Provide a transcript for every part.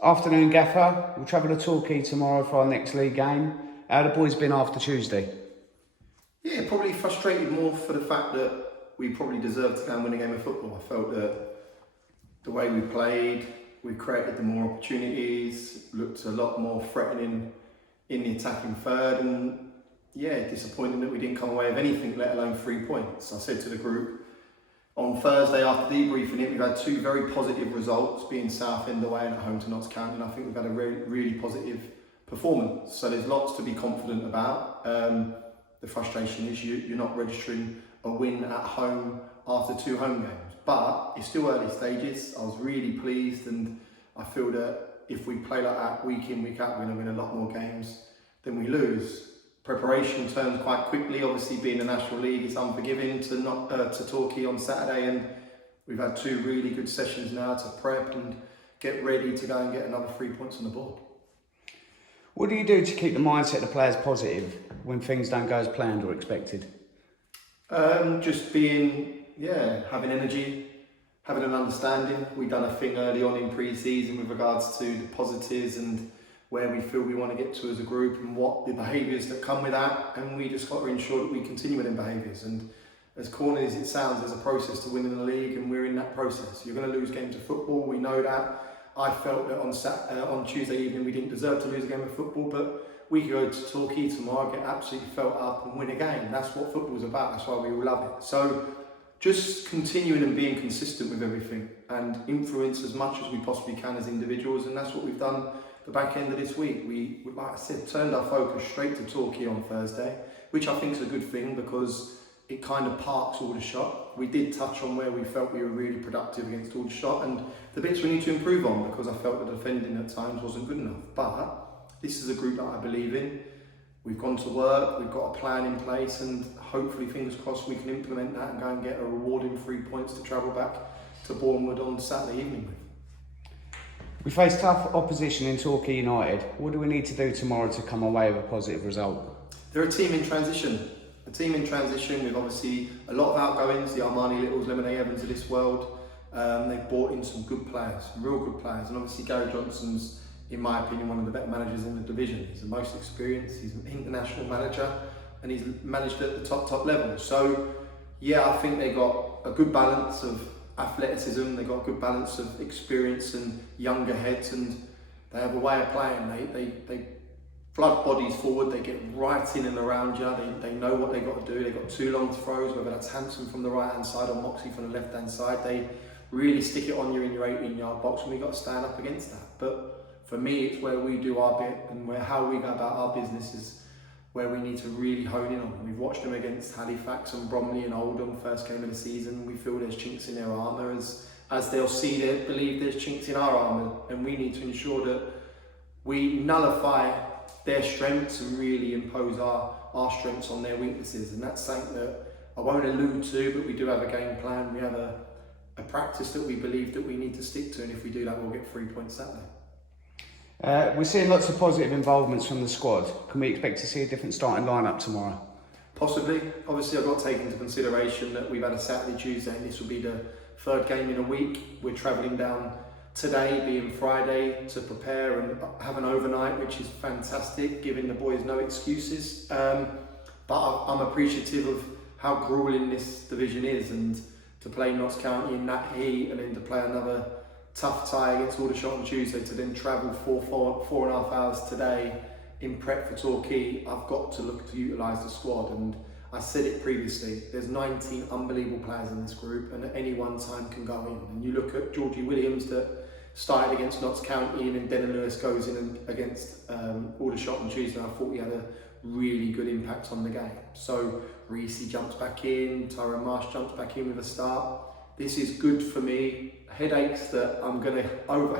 Afternoon, Gaffer. We'll travel to Torquay tomorrow for our next league game. How the boys been after Tuesday? Yeah, probably frustrated more for the fact that we probably deserved to go and win a game of football. I felt that the way we played, we created the more opportunities, looked a lot more threatening in the attacking third, and yeah, disappointing that we didn't come away with anything, let alone 3 points. I said to the group on Thursday after debriefing it, we've had two very positive results, being Southend away and at home to Notts County, and I think we've had a really positive performance. So there's lots to be confident about. The frustration is you're not registering a win at home after 2 home games, but it's still early stages. I was really pleased, and I feel that if we play like that week in, week out, we're going to win a lot more games than we lose. Preparation turns quite quickly. Obviously, being the National League, it's unforgiving to Torquay on Saturday, and we've had 2 really good sessions now to prep and get ready to go and get another 3 points on the board. What do you do to keep the mindset of the players positive when things don't go as planned or expected? Just being, having energy, having an understanding. We've done a thing early on in pre-season with regards to the positives and where we feel we want to get to as a group and what the behaviours that come with that, and we just got to ensure that we continue with them behaviours. And as corny as it sounds, there's a process to winning the league, and we're in that process. You're going to lose games of football, we know that. I felt that on Tuesday evening we didn't deserve to lose a game of football, but we could go to Torquay tomorrow, get absolutely felt up and win a game. That's what football's about, that's why we all love it. So just continuing and being consistent with everything and influence as much as we possibly can as individuals, and that's what we've done the back end of this week. We, like I said, turned our focus straight to Torquay on Thursday, which I think is a good thing because it kind of parks Aldershot. We did touch on where we felt we were really productive against Aldershot and the bits we need to improve on, because I felt the defending at times wasn't good enough. But this is a group that I believe in. We've gone to work, we've got a plan in place, and hopefully, fingers crossed, we can implement that and go and get a rewarding 3 points to travel back to Boreham on Saturday evening with. We face tough opposition in Torquay United. What do we need to do tomorrow to come away with a positive result? They're a team in transition. A team in transition with obviously a lot of outgoings, the Armani Littles, Lemonade Evans of this world. They've brought in some good players, some real good players. And obviously Garrard Johnson's, in my opinion, one of the better managers in the division. He's the most experienced, he's an international manager, and he's managed at the top level. So yeah, I think they got a good balance of athleticism, they got a good balance of experience and younger heads, and they have a way of playing. They flood bodies forward, they get right in and around you, they know what they got to do. They've got 2 long throws, whether that's Hanson from the right hand side or Moxie from the left hand side. They really stick it on you in your 18-yard box, and we've got to stand up against that. But for me, it's where we do our bit, and how we go about our business is where we need to really hone in on. We've watched them against Halifax and Bromley and Oldham, first game of the season. We feel there's chinks in their armour, as they'll see, they believe there's chinks in our armour, and we need to ensure that we nullify their strengths and really impose our strengths on their weaknesses. And that's something that I won't allude to, but we do have a game plan. We have a practice that we believe that we need to stick to, and if we do that, we'll get 3 points Saturday. We're seeing lots of positive involvements from the squad. Can we expect to see a different starting lineup tomorrow? Possibly. Obviously, I've got to take into consideration that we've had a Saturday, Tuesday, and this will be the 3rd game in a week. We're travelling down today, being Friday, to prepare and have an overnight, which is fantastic, giving the boys no excuses. But I'm appreciative of how grueling this division is, and to play Notts County in that heat, and then to play another tough tie against Aldershot on Tuesday, to then travel 4.5 hours today in prep for Torquay. I've got to look to utilise the squad, and I said it previously, there's 19 unbelievable players in this group, and at any one time can go in. And you look at Georgie Williams that started against Notts County, and then Dennis Lewis goes in against Aldershot on Tuesday. I thought he had a really good impact on the game. So Reese jumps back in, Tyrone Marsh jumps back in with a start. This is good for me. Headaches that I'm going to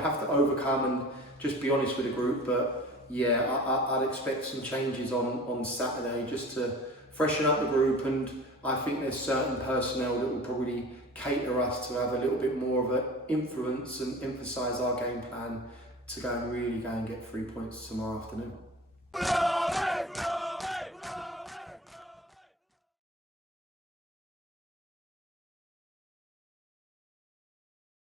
have to overcome and just be honest with the group. But yeah, I'd expect some changes on Saturday just to freshen up the group, and I think there's certain personnel that will probably cater us to have a little bit more of an influence and emphasise our game plan to really go and get 3 points tomorrow afternoon.